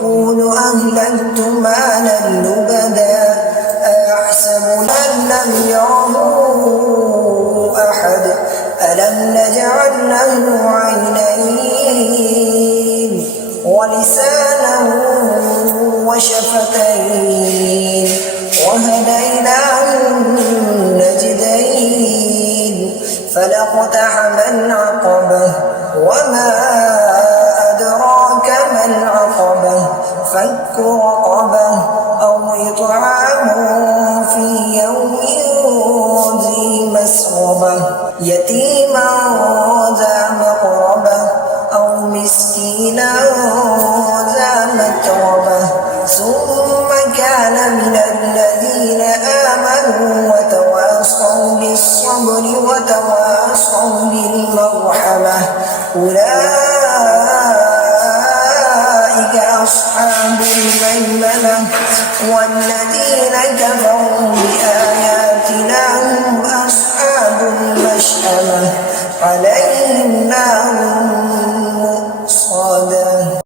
يقول أهلكت مالا لبدا أيحسب أن لم يره أحد ألم نجعل له عينين ولسانا وشفتين وهديناه النجدين فلاقتحم العقبة وما أدراك ما العقبة فك رقبة أو إطعام في يوم ذي مسغبة يتيما ذا مقربة أو مسكينا ذا متربة ثم كان من الذين آمنوا وتواصوا بالصبر وتواصوا بالمرحمة أولئك أصحاب الميمنة والذين كفروا